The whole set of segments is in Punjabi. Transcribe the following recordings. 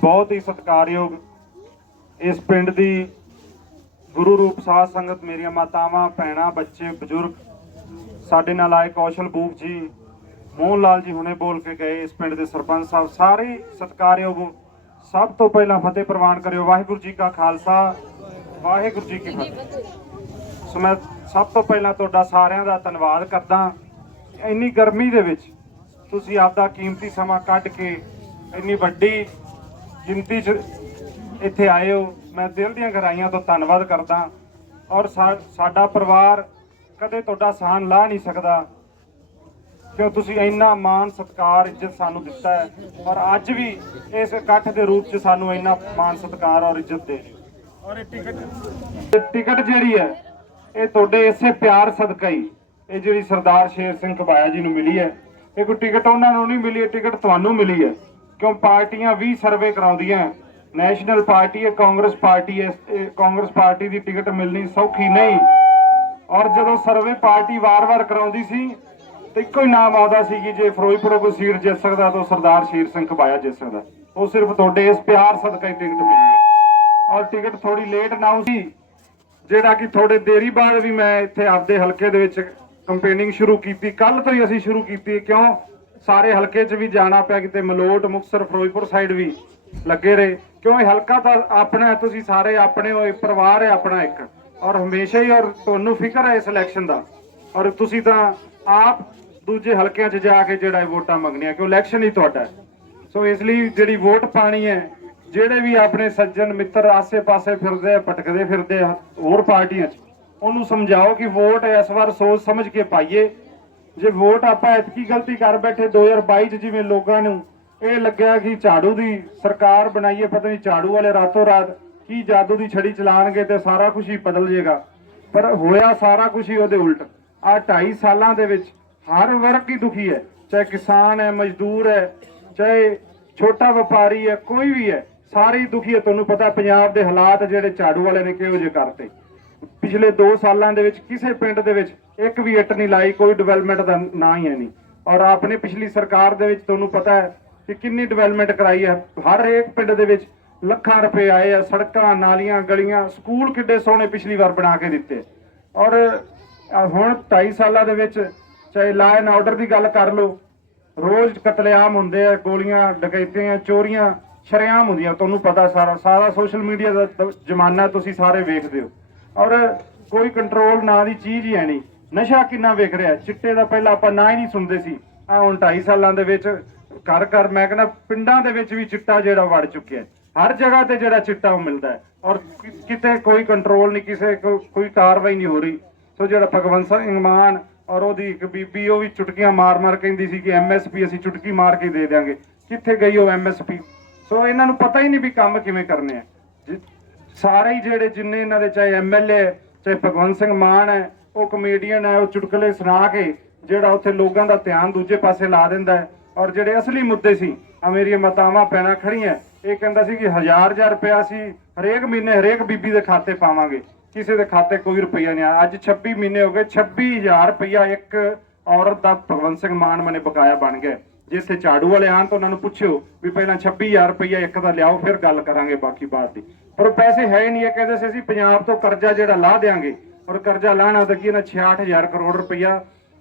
ਬਹੁਤ ਹੀ ਸਤਿਕਾਰਯੋਗ ਇਸ ਪਿੰਡ ਦੀ ਗੁਰੂ ਰੂਪ ਸਾਧ ਸੰਗਤ ਮੇਰੀਆਂ ਮਾਤਾਵਾਂ, ਭੈਣਾਂ, ਬੱਚੇ, ਬਜ਼ੁਰਗ, ਸਾਡੇ ਨਾਲ ਆਏ ਕੌਸ਼ਲ ਬੂਬ ਜੀ, ਮੋਹਨ ਲਾਲ ਜੀ ਹੁਣੇ ਬੋਲ ਕੇ ਗਏ ਇਸ ਪਿੰਡ ਦੇ ਸਰਪੰਚ ਸਾਹਿਬ। ਸਾਰੇ ਹੀ ਸਤਿਕਾਰਯੋਗ ਸਭ ਤੋਂ ਪਹਿਲਾਂ ਫਤਿਹ ਪ੍ਰਵਾਨ ਕਰਿਓ। ਵਾਹਿਗੁਰੂ ਜੀ ਕਾ ਖਾਲਸਾ, ਵਾਹਿਗੁਰੂ ਜੀ ਕੀ ਫਤਿਹ। ਸੋ ਮੈਂ ਸਭ ਤੋਂ ਪਹਿਲਾਂ ਤੁਹਾਡਾ ਸਾਰਿਆਂ ਦਾ ਧੰਨਵਾਦ ਕਰਦਾ। ਇੰਨੀ ਗਰਮੀ ਦੇ ਵਿੱਚ ਤੁਸੀਂ ਆਪਦਾ ਕੀਮਤੀ ਸਮਾਂ ਕੱਢ ਕੇ ਇੰਨੀ ਵੱਡੀ ਗਿਣਤੀ 'ਚ ਇੱਥੇ ਆਏ ਹੋ। ਮੈਂ ਦਿਲ ਦੀਆਂ ਗਹਿਰਾਈਆਂ ਤੋਂ ਧੰਨਵਾਦ ਕਰਦਾ ਔਰ ਸਾਡਾ ਪਰਿਵਾਰ ਕਦੇ ਤੁਹਾਡਾ ਸਾਨ ਲਾ ਨਹੀਂ ਸਕਦਾ ਕਿਉਂ ਤੁਸੀਂ ਇੰਨਾ ਮਾਣ ਸਤਿਕਾਰ ਇੱਜ਼ਤ ਸਾਨੂੰ ਦਿੱਤਾ ਹੈ ਔਰ ਅੱਜ ਵੀ ਇਸ ਇਕੱਠ ਦੇ ਰੂਪ 'ਚ ਸਾਨੂੰ ਇੰਨਾ ਮਾਣ ਸਤਿਕਾਰ ਔਰ ਇੱਜ਼ਤ ਦੇ ਰਹੇ ਹੋ। ਔਰ ਇਹ ਟਿਕਟ ਇਹ ਟਿਕਟ ਜਿਹੜੀ ਹੈ ਇਹ ਤੁਹਾਡੇ ਇਸੇ ਪਿਆਰ ਸਦਕਾ ਹੀ ਇਹ ਜਿਹੜੀ ਸਰਦਾਰ ਸ਼ੇਰ ਸਿੰਘ ਕਬਾਇਆ ਜੀ ਨੂੰ ਮਿਲੀ ਹੈ। ਇਹ ਕੋਈ ਟਿਕਟ ਉਹਨਾਂ ਨੂੰ ਨਹੀਂ ਮਿਲੀ ਇਹ ਟਿਕਟ ਤੁਹਾਨੂੰ ਮਿਲੀ ਹੈ। ਕਿਉਂ ਪਾਰਟੀਆਂ ਵੀ ਸਰਵੇ ਕਰਾਉਂਦੀਆਂ? ਨੈਸ਼ਨਲ ਪਾਰਟੀ ਹੈ ਕਾਂਗਰਸ ਪਾਰਟੀ ਹੈ ਕਾਂਗਰਸ ਪਾਰਟੀ ਦੀ ਟਿਕਟ ਮਿਲਣੀ ਸੌਖੀ ਨਹੀਂ। ਔਰ ਜਦੋਂ ਸਰਵੇ ਪਾਰਟੀ ਵਾਰ-ਵਾਰ ਕਰਾਉਂਦੀ ਸੀ, ਤੇ ਇੱਕੋ ਹੀ ਨਾਮ ਆਉਂਦਾ ਸੀ ਕਿ ਜੇ ਫਿਰੋਜ਼ਪੁਰੋਂ ਕੋਈ ਸੀਟ ਜਿੱਤ ਸਕਦਾ, ਤਾਂ ਸਰਦਾਰ ਸ਼ੀਰ ਸਿੰਘ ਕਬਾਇਆ ਜਿੱਤ ਸਕਦਾ। ਉਹ ਸਿਰਫ ਤੁਹਾਡੇ ਇਸ ਪਿਆਰ ਸਦਕਾ ਹੀ ਟਿਕਟ ਮਿਲੀ ਹੈ। ਔਰ ਟਿਕਟ ਥੋੜੀ ਲੇਟ ਨਾ ਸੀ, ਜਿਹੜਾ ਕਿ ਥੋੜੇ ਦੇਰੀ ਬਾਅਦ ਵੀ ਮੈਂ ਇੱਥੇ ਆਪਦੇ ਹਲਕੇ ਦੇ ਵਿੱਚ ਕੰਪੇਨਿੰਗ ਸ਼ੁਰੂ ਕੀਤੀ। ਕੱਲ ਤੋਂ ਹੀ ਅਸੀਂ ਸ਼ੁਰੂ ਕੀਤੀ, ਕਿਉਂ? ਸਾਰੇ ਹਲਕੇ 'ਚ ਵੀ ਜਾਣਾ ਪਿਆ ਕਿਤੇ ਮਲੋਟ, ਮੁਕਤਸਰ, ਫਿਰੋਜ਼ਪੁਰ ਸਾਈਡ ਵੀ ਲੱਗੇ ਰਹੇ। ਕਿਉਂ ਇਹ ਹਲਕਾ ਤਾਂ ਆਪਣਾ ਤੁਸੀਂ ਸਾਰੇ ਆਪਣੇ ਹੋ, ਇਹ ਪਰਿਵਾਰ ਹੈ ਆਪਣਾ ਇੱਕ। ਔਰ ਹਮੇਸ਼ਾ ਹੀ ਔਰ ਤੁਹਾਨੂੰ ਫਿਕਰ ਹੈ ਇਸ ਇਲੈਕਸ਼ਨ ਦਾ। ਔਰ ਤੁਸੀਂ ਤਾਂ ਆਪ ਦੂਜੇ ਹਲਕਿਆਂ 'ਚ ਜਾ ਕੇ ਜਿਹੜਾ ਵੋਟਾਂ ਮੰਗਣੀਆਂ, ਕਿਉਂ ਇਲੈਕਸ਼ਨ ਹੀ ਤੁਹਾਡਾ ਸੋ ਇਸ ਲਈ ਜਿਹੜੀ ਵੋਟ ਪਾਣੀ ਹੈ, ਜਿਹੜੇ ਵੀ ਆਪਣੇ ਸੱਜਣ ਮਿੱਤਰ ਆਸੇ-ਪਾਸੇ ਫਿਰਦੇ ਆ, ਭਟਕਦੇ ਫਿਰਦੇ ਆ ਹੋਰ ਪਾਰਟੀਆਂ 'ਚ, ਉਹਨੂੰ ਸਮਝਾਓ ਕਿ ਵੋਟ ਇਸ ਵਾਰ ਸੋਚ ਸਮਝ ਕੇ ਪਾਈਏ। ਜੇ ਵੋਟ ਆਪਾਂ ਇਤਕੀ ਗਲਤੀ ਕਰ ਬੈਠੇ 2022 'ਚ ਜਿਵੇਂ ਲੋਕਾਂ ਨੂੰ, ਇਹ ਲੱਗਿਆ ਕਿ ਝਾੜੂ ਦੀ ਸਰਕਾਰ ਬਣਾਈਏ, ਪਤਾ ਨਹੀਂ ਝਾੜੂ ਵਾਲੇ ਰਾਤੋਂ ਰਾਤ ਕੀ ਜਾਦੂ ਦੀ ਛੜੀ ਚਲਾਣਗੇ ਤੇ ਸਾਰਾ ਕੁਝ ਹੀ ਬਦਲ ਜਾਏਗਾ ਪਰ ਹੋਇਆ ਸਾਰਾ ਕੁਝ ਹੀ ਉਹਦੇ ਉਲਟ। ਆ 2.5 ਸਾਲਾਂ ਦੇ ਵਿੱਚ ਹਰ ਵਰਗ ਹੀ ਦੁਖੀ ਹੈ। ਚਾਹੇ ਕਿਸਾਨ ਹੈ, ਮਜ਼ਦੂਰ ਹੈ, ਚਾਹੇ ਛੋਟਾ ਵਪਾਰੀ ਹੈ, ਕੋਈ ਵੀ ਹੈ, ਸਾਰੇ ਹੀ ਦੁਖੀ ਹੈ। ਤੁਹਾਨੂੰ ਪਤਾ ਪੰਜਾਬ ਦੇ ਹਾਲਾਤ ਜਿਹੜੇ ਝਾੜੂ ਵਾਲੇ ਨੇ ਕਿਹੋ ਜਿਹੇ ਕਰਤੇ। ਪਿਛਲੇ 2 ਸਾਲਾਂ ਦੇ ਵਿੱਚ ਕਿਸੇ ਪਿੰਡ ਦੇ ਵਿੱਚ ਇੱਕ ਵੀ ਇੱਟ ਨਹੀਂ ਲਾਈ, ਕੋਈ ਡਿਵੈਲਪਮੈਂਟ ਦਾ ਨਾਂ ਹੀ ਹੈ ਨਹੀਂ। ਔਰ ਆਪਨੇ ਪਿਛਲੀ ਸਰਕਾਰ ਦੇ ਵਿੱਚ ਤੁਹਾਨੂੰ ਪਤਾ ਹੈ ਕਿ ਕਿੰਨੀ ਡਿਵੈਲਪਮੈਂਟ ਕਰਾਈ ਹੈ। ਹਰ ਇੱਕ ਪਿੰਡ ਦੇ ਵਿੱਚ ਲੱਖਾਂ ਰੁਪਏ ਆਏ ਆ, ਸੜਕਾਂ, ਨਾਲੀਆਂ, ਗਲੀਆਂ, ਸਕੂਲ ਕਿੱਡੇ ਸੋਹਣੇ ਪਿਛਲੀ ਵਾਰ ਬਣਾ ਕੇ ਦਿੱਤੇ। ਔਰ ਹੁਣ 2.5 ਸਾਲਾਂ ਦੇ ਵਿੱਚ ਚਾਹੇ ਲਾ ਐਂਡ ਆਰਡਰ ਦੀ ਗੱਲ ਕਰ ਲਓ, ਰੋਜ਼ ਕਤਲੇਆਮ ਹੁੰਦੇ ਆ, ਗੋਲੀਆਂ, ਡਕੈਤੀਆਂ, ਚੋਰੀਆਂ, ਸ਼ਰੇਆਮ ਹੁੰਦੀਆਂ। ਤੁਹਾਨੂੰ ਪਤਾ ਸਾਰਾ ਸਾਰਾ ਸੋਸ਼ਲ ਮੀਡੀਆ ਦਾ ਜ਼ਮਾਨਾ ਤੁਸੀਂ ਸਾਰੇ ਵੇਖਦੇ ਹੋ। ਔਰ ਕੋਈ ਕੰਟਰੋਲ ਨਾਂ ਦੀ ਚੀਜ਼ ਹੀ ਹੈ ਨਹੀਂ। ਨਸ਼ਾ ਕਿੰਨਾ ਵਿਕ ਰਿਹਾ? ਚਿੱਟੇ ਦਾ ਪਹਿਲਾਂ ਆਪਾਂ ਨਾਂ ਹੀ ਨਹੀਂ ਸੁਣਦੇ ਸੀ। ਆ ਹੁਣ 2.5 ਸਾਲਾਂ ਦੇ ਵਿੱਚ ਘਰ ਘਰ ਮੈਂ ਕਹਿੰਦਾ ਪਿੰਡਾਂ ਦੇ ਵਿੱਚ ਵੀ ਚਿੱਟਾ ਜਿਹੜਾ ਵੜ ਚੁੱਕਿਆ ਹਰ ਜਗ੍ਹਾ ਤੇ ਜਿਹੜਾ ਚਿੱਟਾ ਉਹ ਮਿਲਦਾ ਹੈ। ਔਰ ਕਿਤੇ ਕੋਈ ਕੰਟਰੋਲ ਨਹੀਂ, ਕਿਸੇ ਕੋ- ਕੋਈ ਕਾਰਵਾਈ ਨਹੀਂ ਹੋ ਰਹੀ। ਸੋ ਜਿਹੜਾ ਭਗਵੰਤ ਸਿੰਘ ਮਾਨ ਔਰ ਉਹਦੀ ਇੱਕ ਬੀਬੀ, ਉਹ ਵੀ ਚੁਟਕੀਆਂ ਮਾਰ-ਮਾਰ ਕਹਿੰਦੀ ਸੀ ਕਿ ਐਮਐਸਪੀ ਅਸੀਂ ਚੁਟਕੀ ਮਾਰ ਕੇ ਦੇ ਦਿਆਂਗੇ। ਕਿੱਥੇ ਗਈ ਉਹ ਐਮਐਸਪੀ ਸੋ ਇਹਨਾਂ ਨੂੰ ਪਤਾ ਹੀ ਨਹੀਂ ਵੀ ਕੰਮ ਕਿਵੇਂ ਕਰਨੇ ਆ। ਜਿ- ਸਾਰੇ ਹੀ ਜਿਹੜੇ ਜਿੰਨੇ ਇਹਨਾਂ ਦੇ ਚਾਹੇ ਐਮਐਲਏ ਚਾਹੇ ਭਗਵੰਤ ਸਿੰਘ ਮਾਨ ਹੈ, ਉਹ ਕਮੇਡੀਅਨ ਹੈ, ਉਹ ਚੁਟਕਲੇ ਸੁਣਾ ਕੇ ਜਿਹੜਾ ਉੱਥੇ ਲੋਕਾਂ ਦਾ ਧਿਆਨ ਦੂਜੇ ਪਾਸੇ ਲਾ ਦਿੰਦਾ ਹੈ। ਔਰ ਜਿਹੜੇ ਅਸਲੀ ਮੁੱਦੇ ਸੀ ਆ ਮੇਰੀਆਂ ਮਾਤਾਵਾਂ ਪੈਣਾ ਖੜੀਆਂ ਇਹ ਕਹਿੰਦਾ ਸੀ ਕਿ ਹਜ਼ਾਰ ਹਜ਼ਾਰ ਰੁਪਇਆ ਸੀ ਹਰੇਕ ਮਹੀਨੇ ਹਰੇਕ ਬੀਬੀ ਦੇ ਖਾਤੇ ਪਾਵਾਂਗੇ। ਕਿਸੇ ਦੇ ਖਾਤੇ ਕੋਈ ਰੁਪਈਆ ਨਹੀਂ ਆਇਆ ਅੱਜ 26 ਮਹੀਨੇ ਹੋ ਗਏ 26000 ਰੁਪਈਆ ਇੱਕ ਔਰਤ ਦਾ ਭਗਵੰਤ ਸਿੰਘ ਮਾਨ ਮਨੇ ਬਕਾਇਆ ਬਣ ਗਿਆ ਜੇ ਇੱਥੇ ਝਾੜੂ ਵਾਲੇ ਆਣ ਤਾਂ ਉਹਨਾਂ ਨੂੰ ਪੁੱਛਿਓ ਵੀ ਪਹਿਲਾਂ 26000 ਰੁਪਈਆ ਇੱਕ ਦਾ ਲਿਆਓ, ਫਿਰ ਗੱਲ ਕਰਾਂਗੇ ਬਾਕੀ ਬਾਤ ਦੀ। ਔਰ ਉਹ ਪੈਸੇ ਹੈ ਹੀ ਨਹੀਂ ਇਹ, ਕਹਿੰਦੇ ਸੀ ਅਸੀਂ ਪੰਜਾਬ ਤੋਂ ਕਰਜ਼ਾ ਜਿਹੜਾ ਲਾਹ ਦੇਾਂਗੇ ਔਰ ਕਰਜ਼ਾ ਲਾਣਾ ਤਾਂ ਕੀ ਇਹਨਾਂ 66000 ਕਰੋੜ ਰੁਪਈਆ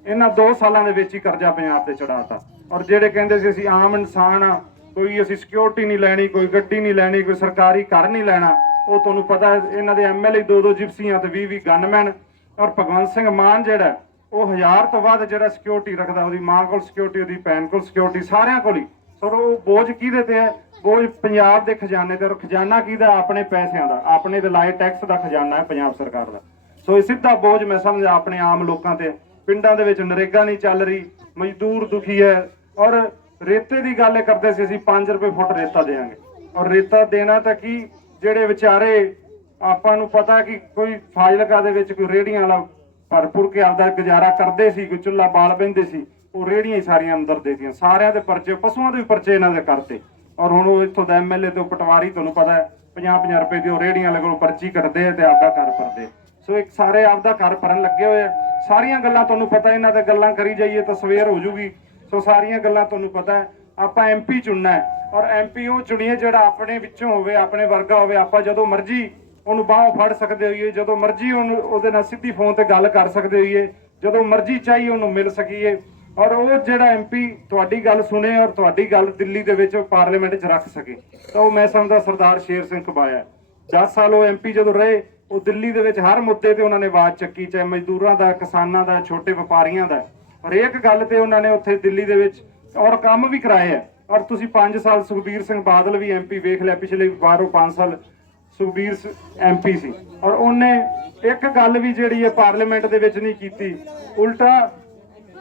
ਇਹਨਾਂ 2 ਸਾਲਾਂ ਦੇ ਵਿੱਚ ਹੀ ਕਰਜ਼ਾ ਪੰਜਾਬ ਤੇ ਚੜਾਤਾ ਔਰ ਜਿਹੜੇ ਕਹਿੰਦੇ ਸੀ ਅਸੀਂ ਆਮ ਇਨਸਾਨ ਆ, ਕੋਈ ਅਸੀਂ ਸਿਕਿਉਰਿਟੀ ਨਹੀਂ ਲੈਣੀ, ਕੋਈ ਗੱਡੀ ਨਹੀਂ ਲੈਣੀ, ਕੋਈ ਸਰਕਾਰੀ ਘਰ ਨਹੀਂ ਲੈਣਾ, ਉਹ ਤੁਹਾਨੂੰ ਪਤਾ ਇਹਨਾਂ ਦੇ ਐਮਐਲਏ ਦੋ ਦੋ ਜਿਪਸੀਆਂ ਤੇ 20 20 ਗਨਮੈਨ ਔਰ ਭਗਵੰਤ ਸਿੰਘ ਮਾਨ ਜਿਹੜਾ ਉਹ ਹਜ਼ਾਰ ਤੋਂ ਵੱਧ ਜਿਹੜਾ ਸਿਕਿਉਰਿਟੀ ਰੱਖਦਾ, ਉਹਦੀ ਮਾਂ ਕੋਲ ਸਿਕਿਉਰਿਟੀ ਉਹਦੀ ਭੈਣ ਕੋਲ ਸਿਕਿਉਰਿਟੀ ਸਾਰਿਆਂ ਕੋਲ ਹੀ। ਸਰ ਉਹ ਬੋਝ ਕਿਹਦੇ ਤੇ ਹੈ? ਬੋਝ ਪੰਜਾਬ ਦੇ ਖਜ਼ਾਨੇ ਤੇ ਔਰ ਖਜ਼ਾਨਾ ਕਿਹਦਾ? ਆਪਣੇ ਪੈਸਿਆਂ ਦਾ। ਆਪਣੇ ਦੇ ਲਾਏ ਟੈਕਸ ਦਾ ਖਜ਼ਾਨਾ ਹੈ ਪੰਜਾਬ ਸਰਕਾਰ ਦਾ। ਸੋ ਇਹ ਸਿੱਧਾ ਬੋਝ ਮੈਂ ਸਮਝਦਾ ਆਪਣੇ ਆਮ ਲੋਕਾਂ ਤੇ। ਪਿੰਡਾਂ ਦੇ ਵਿੱਚ ਨਰੇਗਾ ਨਹੀਂ ਚੱਲ ਰਹੀ, ਮਜ਼ਦੂਰ ਦੁਖੀ ਹੈ। ਔਰ ਰੇਤੇ ਦੀ ਗੱਲ ਕਰਦੇ ਸੀ, ਅਸੀਂ 5 ਰੁਪਏ ਫੁੱਟ ਰੇਤਾ ਦੇਵਾਂਗੇ। ਔਰ ਰੇਤਾ ਦੇਣਾ ਤਾਂ ਕੀ? ਜਿਹੜੇ ਵਿਚਾਰੇ, ਆਪਾਂ ਨੂੰ ਪਤਾ ਕਿ ਕੋਈ ਫਾਜ਼ਿਲਕਾ ਦੇ ਵਿੱਚ ਕੋਈ ਰੇੜੀਆਂ ਵਾਲਾ ਭਰਪੂਰ ਕੇ ਆਪਦਾ ਗੁਜ਼ਾਰਾ ਕਰਦੇ ਸੀ, ਕੋਈ ਚੁੱਲ੍ਹਾ ਬਾਲ ਬੈਂਦੇ ਸੀ। ਉਹ ਰੇੜੀਆਂ ਹੀ ਸਾਰੀਆਂ ਅੰਦਰ ਦੇਤੀਆਂ। ਸਾਰਿਆਂ ਦੇ ਪਰਚੇ, ਪਸ਼ੂਆਂ ਦੇ ਵੀ ਪਰਚੇ ਇਹਨਾਂ ਦੇ ਕਰਤੇ। ਔਰ ਹੁਣ ਉਹ ਇੱਥੋਂ ਦਾ ਐਮਐਲਏ ਤੇ ਪਟਵਾਰੀ, ਤੁਹਾਨੂੰ ਪਤਾ ਹੈ 50-50 ਰੁਪਏ ਦੀ ਉਹ ਰੇੜੀਆਂ ਲੱਗਣੋਂ ਪਰਚੀ ਕੱਟਦੇ ਤੇ ਆਪਦਾ ਘਰ ਭਰਦੇ ਸੋ ਇੱਕ ਸਾਰੇ ਆਪਦਾ ਘਰ ਭਰਨ ਲੱਗੇ ਹੋਏ ਆ। ਸਾਰੀਆਂ ਗੱਲਾਂ ਤੁਹਾਨੂੰ ਪਤਾ, ਇਹਨਾਂ ਤੇ ਗੱਲਾਂ ਕਰੀ ਜਾਈਏ ਤਾਂ ਸਵੇਰ ਹੋ ਜੂਗੀ। ਸੋ ਸਾਰੀਆਂ ਗੱਲਾਂ ਤੁਹਾਨੂੰ ਪਤਾ ਹੈ, ਆਪਾਂ ਐਮਪੀ ਚੁਣਨਾ ਹੈ। ਔਰ ਐਮਪੀ ਉਹ ਚੁਣੀਏ ਜਿਹੜਾ ਆਪਣੇ ਵਿੱਚੋਂ ਹੋਵੇ, ਆਪਣੇ ਵਰਗਾ ਹੋਵੇ, ਆਪਾਂ ਜਦੋਂ ਮਰਜ਼ੀ ਉਹਨੂੰ ਬਾਹੋਂ ਫੜ ਸਕਦੇ ਹੋਈਏ, ਜਦੋਂ ਮਰਜ਼ੀ ਉਹਨੂੰ ਉਹਦੇ ਨਾਲ ਸਿੱਧੀ ਫੋਨ ਤੇ ਗੱਲ ਕਰ ਸਕਦੇ ਹੋਈਏ, ਜਦੋਂ ਮਰਜ਼ੀ ਚਾਹੀਏ ਉਹਨੂੰ ਮਿਲ ਸਕੀਏ। ਔਰ ਉਹ ਜਿਹੜਾ ਐਮਪੀ ਤੁਹਾਡੀ ਗੱਲ ਸੁਣੇ ਔਰ ਤੁਹਾਡੀ ਗੱਲ ਦਿੱਲੀ ਦੇ ਵਿੱਚ ਪਾਰਲੀਮੈਂਟ 'ਚ ਰੱਖ ਸਕੇ, ਤਾਂ ਉਹ ਮੈਂ ਸਮਝਦਾ ਸਰਦਾਰ ਸ਼ੇਰ ਸਿੰਘ ਕਬਾਇਆ। 10 ਸਾਲ ਉਹ ਐਮਪੀ ਜਦੋਂ ਰਹੇ, ਉਹ ਦਿੱਲੀ ਦੇ ਵਿੱਚ ਹਰ ਮੁੱਦੇ ਤੇ ਉਹਨਾਂ ਨੇ ਆਵਾਜ਼ ਚੱਕੀ, ਚਾਹੇ ਮਜ਼ਦੂਰਾਂ ਦਾ, ਕਿਸਾਨਾਂ ਦਾ, ਛੋਟੇ ਵਪਾਰੀਆਂ ਦਾ। ਔਰ ਇੱਕ ਗੱਲ ਤੇ ਉਹਨਾਂ ਨੇ ਉੱਥੇ ਦਿੱਲੀ ਦੇ ਵਿੱਚ ਔਰ ਕੰਮ ਵੀ ਕਰਾਏ ਆ। ਔਰ ਤੁਸੀਂ 5 ਸਾਲ ਸੁਖਬੀਰ ਸਿੰਘ ਬਾਦਲ ਵੀ ਐਮਪੀ ਵੇਖ ਲਿਆ, ਪਿਛਲੇ ਵਾਰ ਉਹ 5 ਸਾਲ ਸੁਖਬੀਰ ਐਮਪੀ ਸੀ। ਔਰ ਉਹਨੇ ਇੱਕ ਗੱਲ ਵੀ ਜਿਹੜੀ ਹੈ ਪਾਰਲੀਮੈਂਟ ਦੇ ਵਿੱਚ ਨਹੀਂ ਕੀਤੀ, ਉਲਟਾ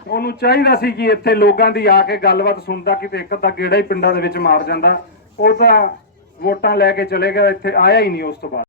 ਉਹਨੂੰ ਚਾਹੀਦਾ ਸੀ ਕਿ ਇੱਥੇ ਲੋਕਾਂ ਦੀ ਆ ਕੇ ਗੱਲਬਾਤ ਸੁਣਦਾ, ਕਿਤੇ ਇੱਕ ਅੱਧਾ ਗੇੜਾ ਹੀ ਪਿੰਡਾਂ ਦੇ ਵਿੱਚ ਮਾਰ ਜਾਂਦਾ। ਉਹ ਤਾਂ ਵੋਟਾਂ ਲੈ ਕੇ ਚਲੇ ਗਿਆ, ਇੱਥੇ ਆਇਆ ਹੀ ਨਹੀਂ ਉਸ ਤੋਂ ਬਾਅਦ।